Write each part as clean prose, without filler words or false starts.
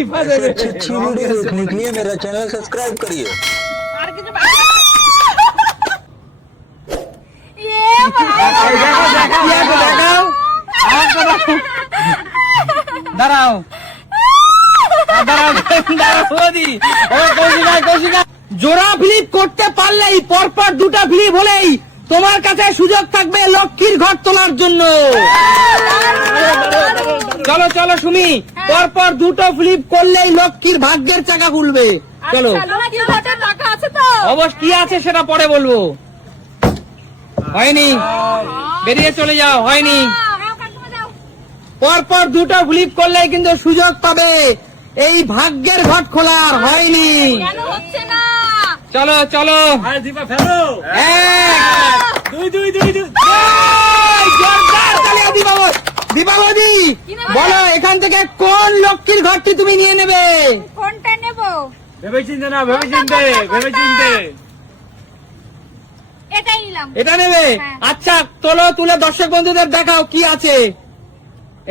अच्छी वीडियो देखने के लिए मेरा चैनल सब्सक्राइब करिए। দাঁড়াও জোড়া ফ্লিপ করতে পারলেই পরপর দুটা ফ্লিপ হলেই তোমার কাছে সুযোগ থাকবে লক্ষ্মীর ঘর তোলার জন্য। চলো চলো সুমি, পরপর দুটো ফ্লিপ করলেই লক্ষ্মীর ভাগ্যের চাকা খুলবে। চলো অবশ্য কি আছে সেটা পরে বলবো। হয়নি, বেরিয়ে চলে যাও। হয়নি, পরপর দুটো ফ্লিপ করলেই কিন্তু সুযোগ পাবে এই ভাগ্যের ঘট খোলার। হয়নি, চলো চলো দীপাবলি বলো এখান থেকে কোন লক্ষ্মীর ঘরটি তুমি নিয়ে নেবে? কোনটা নেবো? ভেবে চিন্তে না, ভেবে চিন্তে, ভেবে চিন্তে। এটাই নিলাম। এটা নেবে? আচ্ছা তোলো, তুলে দর্শক বন্ধুদের দেখাও কি আছে।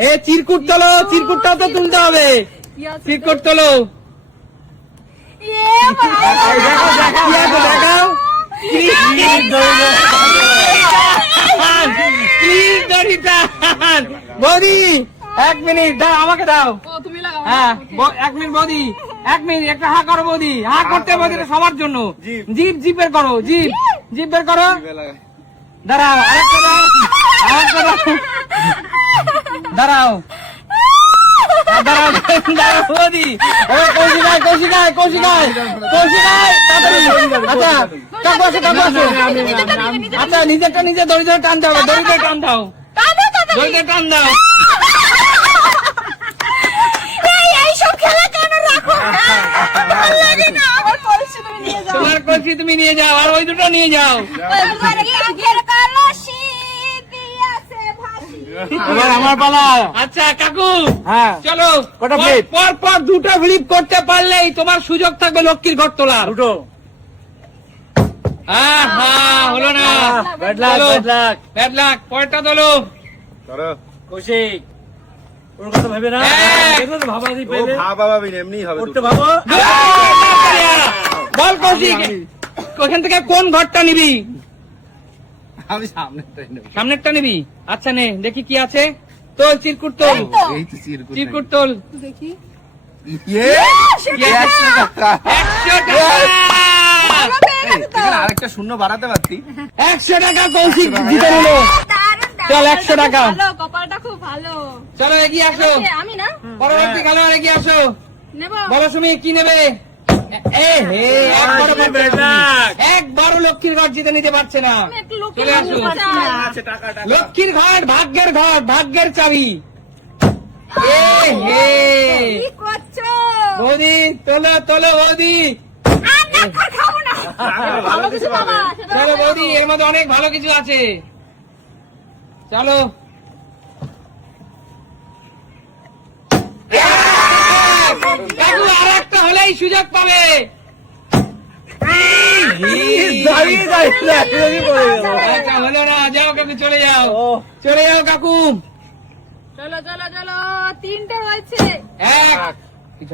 এ চিরকুট তোলো, চিরকুটটাও তো তুলতে হবে। চিরকুট তোলো, দেখাও। বৌদি 1 মিনিট দাও, আমাকে দাও। হ্যাঁ 1 মিনিট বৌদি, 1 মিনিট একটা হা করো বৌদি। হা করতে বৌদি সবার জন্য। জিপ বের করো, জিপ বের করো। দাঁড়াও, আরেকটা দাও, আরেকটা দাও। দাঁড়াও দাঁড়াও দাঁড়াও বৌদি। কৌশিকায় আচ্ছা কাকু আসো, কাকু আসো। আচ্ছা নিজেরটা নিজে দড়ি ধরে টান দাও, দড়ি ধরে টান দাও, দড়ি ধরে টান দাও। তোমার কলসি তুমি নিয়ে যাও, আর ওই দুটো নিয়ে যাও। এবার আমার পালা। আচ্ছা কাকু, হ্যাঁ চলো কটা ফ্লিপ? পর দুটো ফ্লিপ করতে পারলেই তোমার সুযোগ থাকবে লক্ষ্মীর ঘর তোলার। দুটো। হলো না, bad luck, bad luck. Bad luck. পরেরটা তোলো। কৌশিক ওর কথা ভেবে না, এগুলো তো ভাবাই পেলে। উঠতে ভাবো। বল কৌশিক, ওখান থেকে কোন ঘরটা নিবি? আমি সামনেরটা নিবি? আচ্ছা নে, দেখি কি আছে। তোল চিরকুট, তোল চিরকুট, তোল। দেখি 100 টাকা। আরেকটা শূন্য বাড়াতে পারতি। 100 টাকা কৌশিক জিতে নিল। চল 100 টাকা। কপালটা খুব ভালো। চলো এগিয়ে আসো, আমি না পরবর্তী খেলোয়াড় এগিয়ে আসো। নেবো। বলো সুমি কি নেবে? একবারও লক্ষ্মীর ঘর জিতে নিতে পারছে না। চলে আসো। লক্ষ্মীর ঘর, ভাগ্যের ঘর, ভাগ্যের চাবি। কি করছো? বৌদি তোলো, তোলো বৌদি। খাবো না। ভালো কিছু বাবা। চলো বৌদি, এর মধ্যে অনেক ভালো কিছু আছে। চলো কাকু, আর একটা হলেই সুযোগ পাবে। আচ্ছা হলো না, যাও কাকু, চলে যাও, চলে যাও কাকু। চলো চলো চলো, 3টে রয়েছে।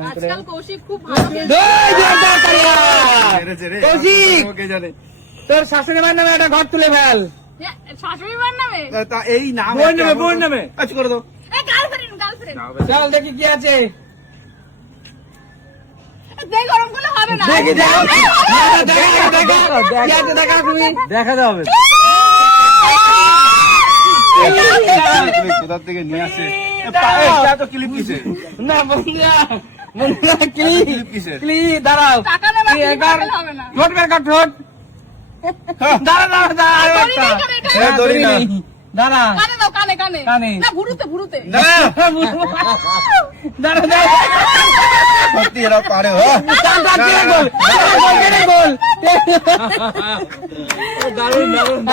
আজকাল কৌশিক খুব ভালো কৌশিক, তোর শাশুড়ি মায়ের নামে একটা ঘর তুলে ফেল। শাশুড়ি মার নামে? এই নাম বোন নামে আচ্ছা করে দাও। গার্লফ্রেন্ড। চল দেখি কি আছে। দেখ গরম করলে হবে না। দেখি দেখা তুমি। দেখাতে হবে। কোথা থেকে নিয়ে আসে? তো ক্লিপ কিসে? না বন্ধুরা, ক্লিপ দাঁড়াও। টাকা নেবে, হবে না। ঠোঁট বের কর, ঠোঁট। দাঁড়া দাঁড়া দাঁড়া, দাঁড়া কানে দাও, কানে কানে। কানে। না ভুরুতে ভুরুতে। দাঁড়া দাঁড়া, সত্যি এরা পারে।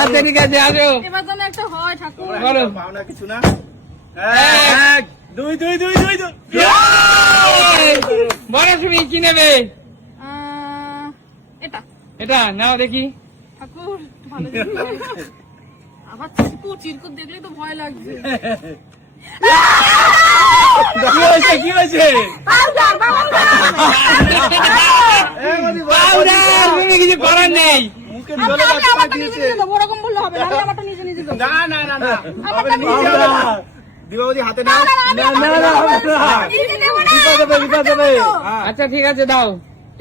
আচ্ছা ঠিক আছে, আসো। এবার যেন একটা হয় ঠাকুর। বলো। পাওনা কিছু না। 1 2 2 2 2 বলো তুমি কি নেবে? এটা এটা নাও দেখি। ঠাকুর ভালো। আবার চিরকুট দেখলেই তো ভয় লাগছে। কি হয়েছে কি হয়েছে পাউডার পাউডার তুমি কিছু করার নেই মুখে জলে আমারটা নিজে নিজে দেবো, ওরকম বললে হবে না, আমি আমারটা নিজে নিজে দেবো। না না না না আমারটা নিজে হবে নিজে না। দেবো। দিবাবতী হাতে নাও না, নিজে দেবো না। দীপা দেবে আচ্ছা ঠিক আছে দাও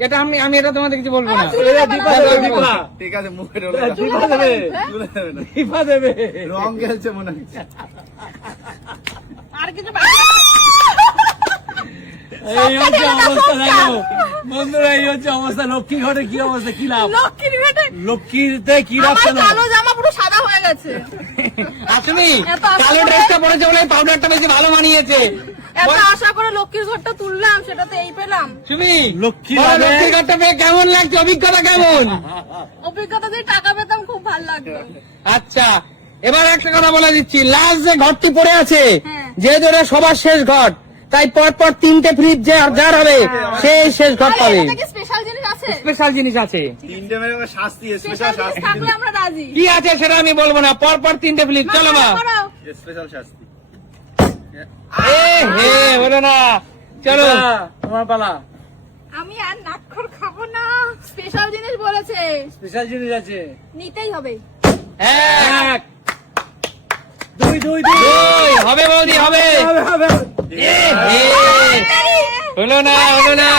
এটা আমি এটা তোমাদের কিছু বলবো না দীপা দেবে দীপা ঠিক আছে মুখে ঢোলে দাও। দীপা দেবে তুলে দেবে না দীপা দেবে রং খেলছে মনে হচ্ছে আর কিছু বাকি নেই। এই হচ্ছে অবস্থা দেখো বন্ধুরা এই হচ্ছে অবস্থা লক্ষ্মী ঘরে কি অবস্থা কি লাভ লক্ষ্মীর ঘাটে লক্ষ্মীতে কি লাভ আমার কেন কালো জামা পুরো সাদা হয়ে গেছে। আসুনি এত আশা কালো করে- ড্রেসটা পরেছে বলে পাউডারটা বেশি ভালো মানিয়েছে এত আশা করে লক্ষ্মীর ঘরটা তুললাম, সেটা তো এই পেলাম। তুমি লক্ষ্মী বলো, মানে- লক্ষ্মী ঘরটা পেয়ে কেমন লাগছে অভিজ্ঞতা কেমন অভিজ্ঞতা দিয়ে টাকা পেতাম, খুব ভালো লাগতো। আচ্ছা এবার একটা কথা বলে দিচ্ছি লাস্ট যে ঘরটি পড়ে আছে হ্যাঁ। যেহেতু এটা সবার শেষ ঘর তাই পর তিনটে ফ্রিজ যে যার হবে সেই শেষ ঘর আরে, পাবে এটাতে কি স্পেশাল জিনিস আছে? স্পেশাল জিনিস আছে তিনটে মেরে শাস্তি স্পেশাল স্পেশাল জিনিস শাস্তি থাকলে আমরা রাজি। কি আছে সেটা আমি বলবো না পর তিনটে ফ্রিজ চলো মা করাও। স্পেশাল শাস্তি এ হে হলো না চলো তোমার পালা আমি আর নাটখর খাবো না, স্পেশাল জিনিস বলেছে, স্পেশাল জিনিস আছে নিতেই হবে। এক দুই হবে বৌদি হবে এ হে হলো না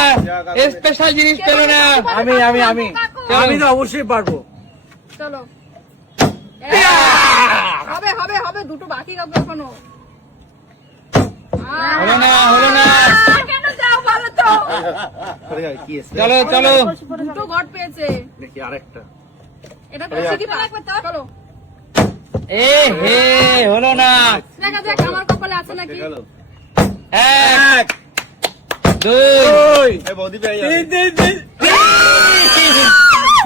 স্পেশাল জিনিস পেলো না আমি আমি তো অবশ্যই পারবো চলো হবে হবে হবে, দুটো বাকি কাপড় এখনো। হলো না কেন যাও বলো তো? কি চলো দুটো ঘট পেয়েছে, দেখি আরেকটা এটা তো সিটি লাগবে তো। চলো এ হে হলো না দেখা যাক আমার কপালে আছে নাকি। গেল এক দুই এই বৌদি পেয়ে যাবে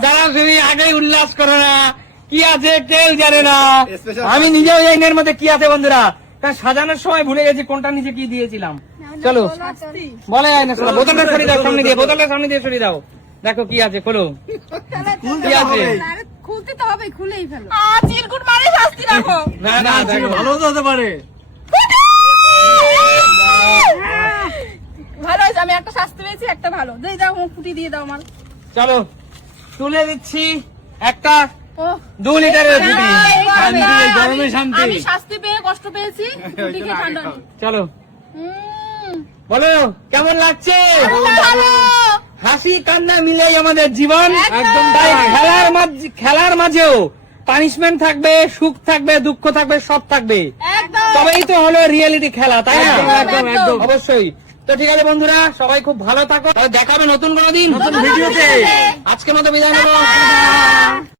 দাঁড়াও তুমি আগে উল্লাস করো না কি আছে কেউ জানে না Special- আমি নিজেও জানি না এর মধ্যে কি আছে বন্ধুরা তা সাজানোর সময় ভুলে গেছি কোনটা নিচে কি দিয়েছিলাম চলো শাস্তি। বলে যায় না শোনো বোতলটা সরিয়ে দাও সামনে দিয়ে বোতলটা সামনে দিয়ে সরিয়ে দাও দেখো কি আছে খোলো কি আছে আরে, খুলতে তো হবে, খুলেই ফেলো। চিরকুট মারে শাস্তি রাখো। না দেখো ভালো তো হতে পারে ভালো হয়েছে, আমি একটা শাস্তি পেয়েছি, একটা ভালো। দিয়ে দাও, মুখ ফুটি দিয়ে দাও আমার। চলো তুলে দিচ্ছি একটা ও 2 লিটারের ফুটি শান্তি, গরমে শান্তি আমি শাস্তি পেয়ে কষ্ট পেয়েছি, ফুটি খেয়ে ঠান্ডা নেই। চলো হুম, বলো কেমন লাগছে খুব ভালো। হাসি কান্না মিলেই আমাদের জীবন একদম তাই খেলার মাঝেও পানিশমেন্ট থাকবে সুখ থাকবে দুঃখ থাকবে সব থাকবে একদম তবেই তো হলো রিয়েলিটি খেলা তাই না একদম, একদম। অবশ্যই তো ঠিক আছে বন্ধুরা সবাই খুব ভালো থাকো তাহলে দেখাবে নতুন কোনো দিন নতুন ভিডিওতে। আজকের মতো বিদায় নেবো